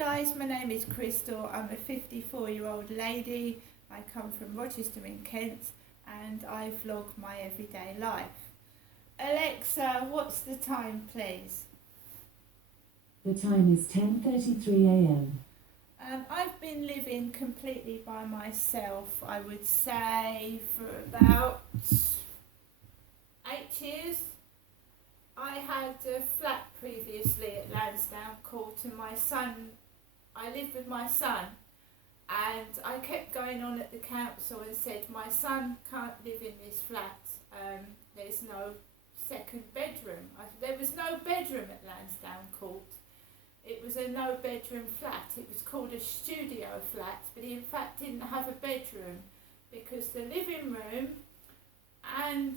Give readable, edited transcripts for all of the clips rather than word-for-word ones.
guys, my name is Crystal. I'm a 54-year-old lady. I come from Rochester in Kent and I vlog my everyday life. Alexa, what's the time please? The time is 10:33 a.m. I've been living completely by myself, I would say, for about 8 years. I had a flat previously at Lansdowne Court and I lived with my son, and I kept going on at the council and said my son can't live in this flat, there's no second bedroom. There was no bedroom at Lansdowne Court. It was a no bedroom flat. It was called a studio flat, but he in fact didn't have a bedroom because the living room and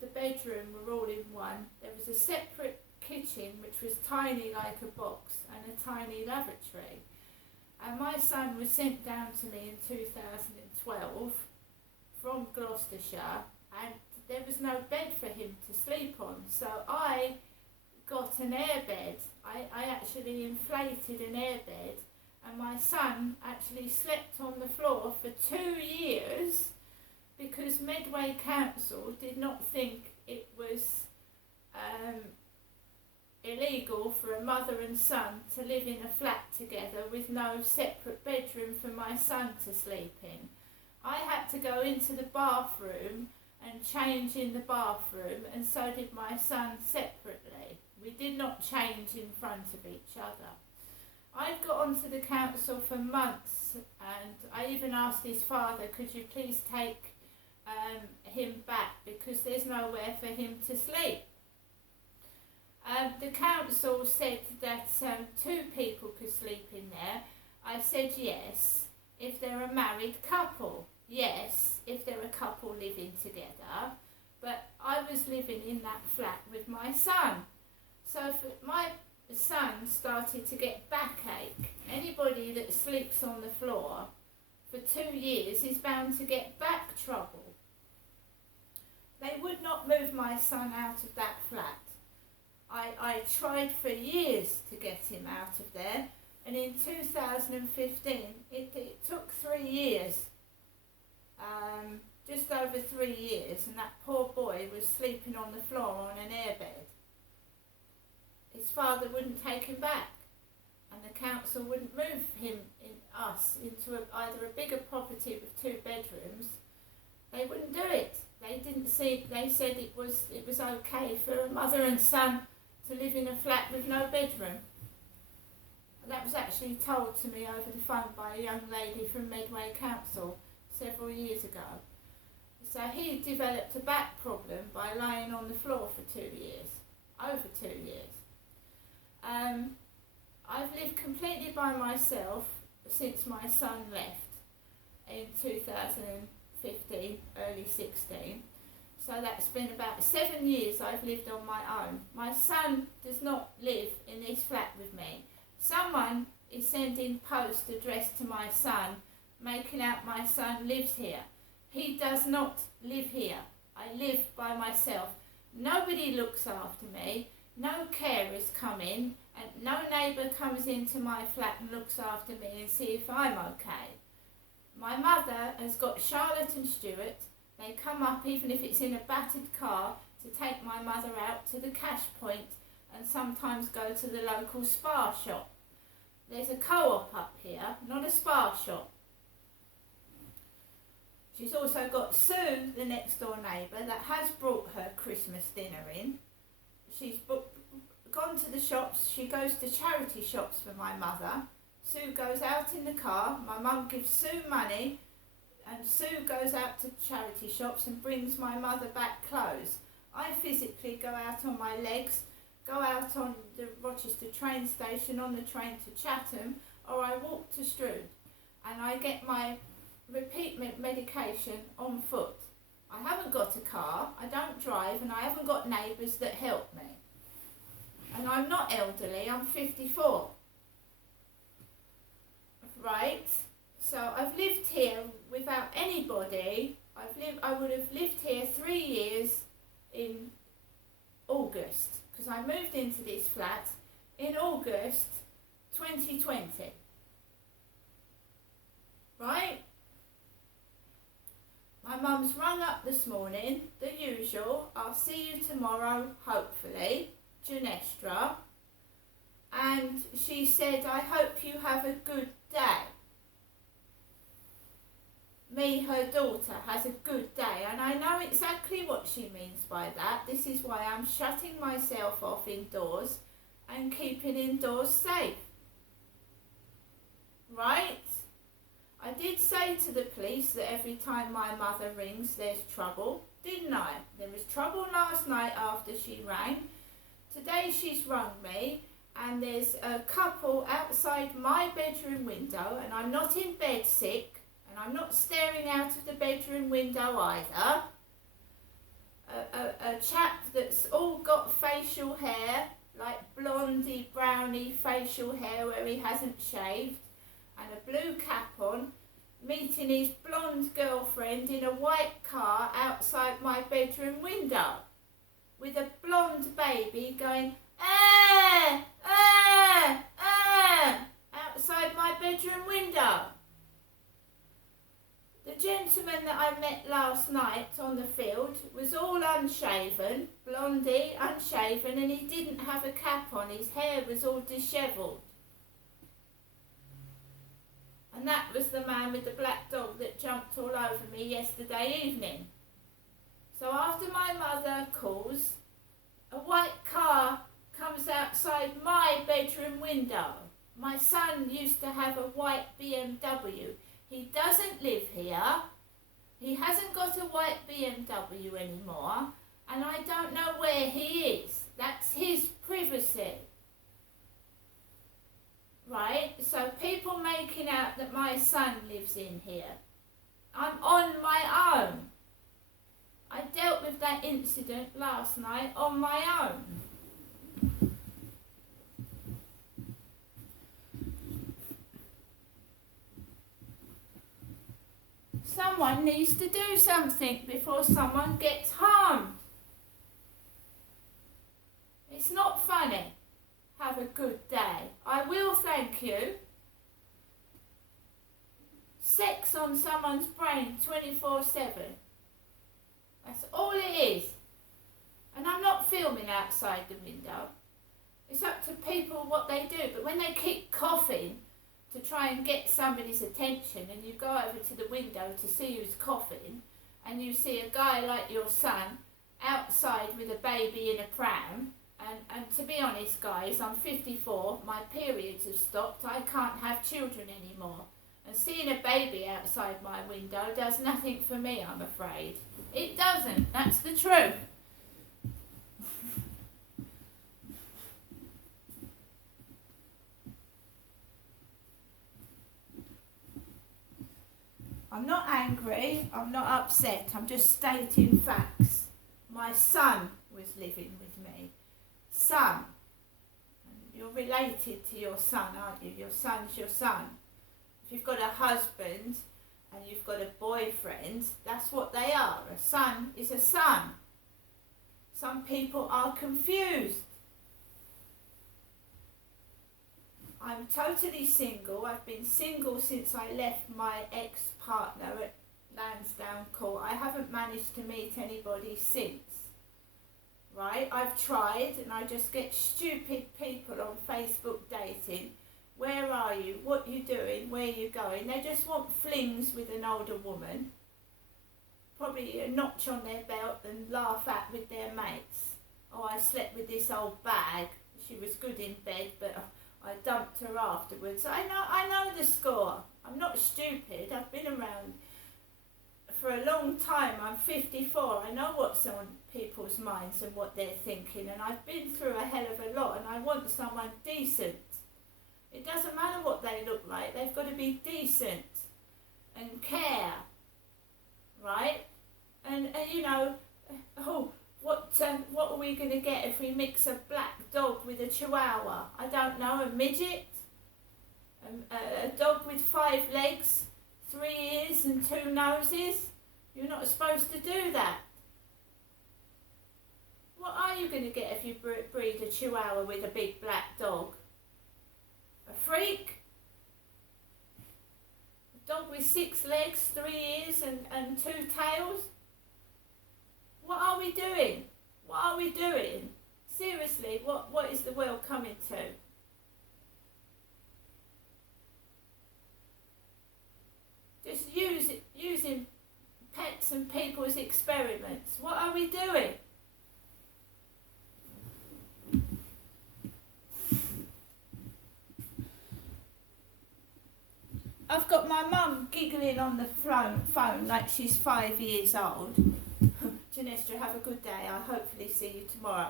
the bedroom were all in one. There was a separate kitchen which was tiny like a box and a tiny lavatory. And my son was sent down to me in 2012 from Gloucestershire, and there was no bed for him to sleep on. So I got an airbed. I actually inflated an airbed, and my son actually slept on the floor for 2 years because Medway Council did not think it was illegal for a mother and son to live in a flat together with no separate bedroom for my son to sleep in. I had to go into the bathroom and change in the bathroom, and so did my son separately. We did not change in front of each other. I'd got onto the council for months, and I even asked his father, could you please take him back because there's nowhere for him to sleep. The council said that 2 people could sleep in there. I said yes, if they're a married couple. Yes, if they're a couple living together. But I was living in that flat with my son. So if my son started to get backache, anybody that sleeps on the floor for 2 years is bound to get back trouble. They would not move my son out of that flat. I tried for years to get him out of there, and in 2015 it took 3 years, just over 3 years, and that poor boy was sleeping on the floor on an airbed. His father wouldn't take him back, and the council wouldn't move us into either a bigger property with 2 bedrooms. They wouldn't do it. They said it was okay for a mother and son to live in a flat with no bedroom. And that was actually told to me over the phone by a young lady from Medway Council several years ago. So he developed a back problem by lying on the floor for 2 years, over 2 years. I've lived completely by myself since my son left in 2015, early 16. So that's been about 7 years I've lived on my own. My son does not live in this flat with me. Someone is sending post addressed to my son, making out my son lives here. He does not live here. I live by myself. Nobody looks after me. No carers come in, and no neighbour comes into my flat and looks after me and see if I'm okay. My mother has got Charlotte and Stuart. They come up, even if it's in a battered car, to take my mother out to the cash point and sometimes go to the local spa shop. There's a co-op up here, not a spa shop. She's also got Sue, the next door neighbour, that has brought her Christmas dinner in. She's gone to the shops. She goes to charity shops for my mother. Sue goes out in the car. My mum gives Sue money, and Sue goes out to charity shops and brings my mother back clothes. I physically go out on my legs, go out on the Rochester train station on the train to Chatham, or I walk to Strood, and I get my repeat medication on foot. I haven't got a car, I don't drive, and I haven't got neighbours that help me. And I'm not elderly, I'm 54. Right? So I've lived here without anybody. I would have lived here 3 years in August, because I moved into this flat in August 2020. Mum's rung up this morning, the usual. I'll see you tomorrow, hopefully, Janestra. And she said, I hope you have a good day. Me, her daughter, has a good day. And I know exactly what she means by that. This is why I'm shutting myself off indoors and keeping indoors safe. Right? I did say to the police that every time my mother rings, there's trouble, didn't I? There was trouble last night after she rang. Today she's rung me, and there's a couple outside my bedroom window, and I'm not in bed sick, and I'm not staring out of the bedroom window either. A chap that's all got facial hair, like blondie, brownie facial hair where he hasn't shaved, and a blue cap on, meeting his blonde girlfriend in a white car outside my bedroom window, with a blonde baby going, ah, ah, ah, outside my bedroom window. The gentleman that I met last night on the field was all unshaven, blondie, unshaven, and he didn't have a cap on. His hair was all dishevelled. And that was the man with the black dog that jumped all over me yesterday evening. So after my mother calls, a white car comes outside my bedroom window. My son used to have a white BMW. He doesn't live here. He hasn't got a white BMW anymore, and I don't know where he is. That's his privacy. Right? So people making out that my son lives in here. I'm on my own. I dealt with that incident last night on my own. Someone needs to do something before someone gets harmed. It's not funny. Have a good day. I will, thank you. Sex on someone's brain 24/7. That's all it is. And I'm not filming outside the window. It's up to people what they do. But when they keep coughing to try and get somebody's attention, and you go over to the window to see who's coughing, and you see a guy like your son outside with a baby in a pram, and to be honest guys, I'm 54, my periods have stopped, I can't have children anymore. And seeing a baby outside my window does nothing for me, I'm afraid. It doesn't, that's the truth. I'm not angry, I'm not upset, I'm just stating facts. My son was living with me. Son. You're related to your son, aren't you? Your son's your son. If you've got a husband and you've got a boyfriend, that's what they are. A son is a son. Some people are confused. I'm totally single. I've been single since I left my ex-partner at Lansdowne Court. I haven't managed to meet anybody since. Right? I've tried, and I just get stupid people on Facebook dating. Where are you? What you doing? Where you going? They just want flings with an older woman. Probably a notch on their belt and laugh at with their mates. Oh, I slept with this old bag. She was good in bed, but I dumped her afterwards. I know the score. I'm not stupid. I've been around for a long time. I'm 54. I know what's on people's minds and what they're thinking, and I've been through a hell of a lot, and I want someone decent. It doesn't matter what they look like. They've got to be decent and care, right? And you know, what are we going to get if we mix a black dog with a chihuahua? I don't know, a midget? A dog with 5 legs, 3 ears and 2 noses? You're not supposed to do that. What are you going to get if you breed a chihuahua with a big black dog? A freak? A dog with with 6 legs, 3 ears and 2 tails? What are we doing? What are we doing? Seriously, what is the world coming to? Just using pets and people as experiments. What are we doing? I've got my mum giggling on the phone like she's 5 years old. Janestra, have a good day. I'll hopefully see you tomorrow.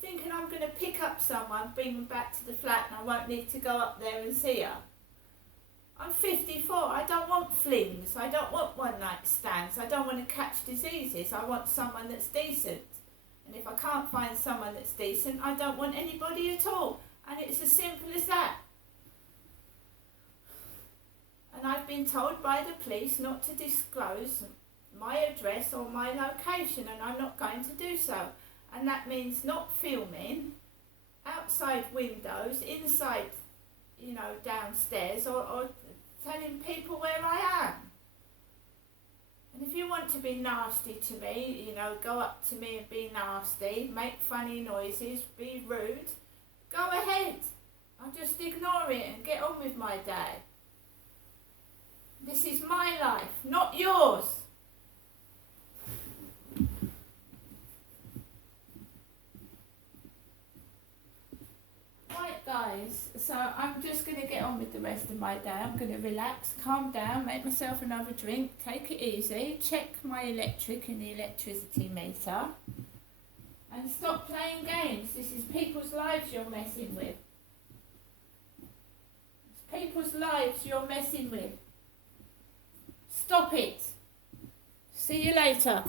Thinking I'm going to pick up someone, bring them back to the flat, and I won't need to go up there and see her. I'm 54. I don't want flings. I don't want one-night stands. I don't want to catch diseases. I want someone that's decent. And if I can't find someone that's decent, I don't want anybody at all. And it's as simple as that. And I've been told by the police not to disclose my address or my location, and I'm not going to do so. And that means not filming outside windows, inside, downstairs, or telling people where I am. And if you want to be nasty to me, go up to me and be nasty, make funny noises, be rude, go ahead. I'll just ignore it and get on with my day. This is my life, not yours. Right guys, so I'm just going to get on with the rest of my day. I'm going to relax, calm down, make myself another drink, take it easy, check my electric and the electricity meter, and stop playing games. This is people's lives you're messing with. It's people's lives you're messing with. Stop it. See you later.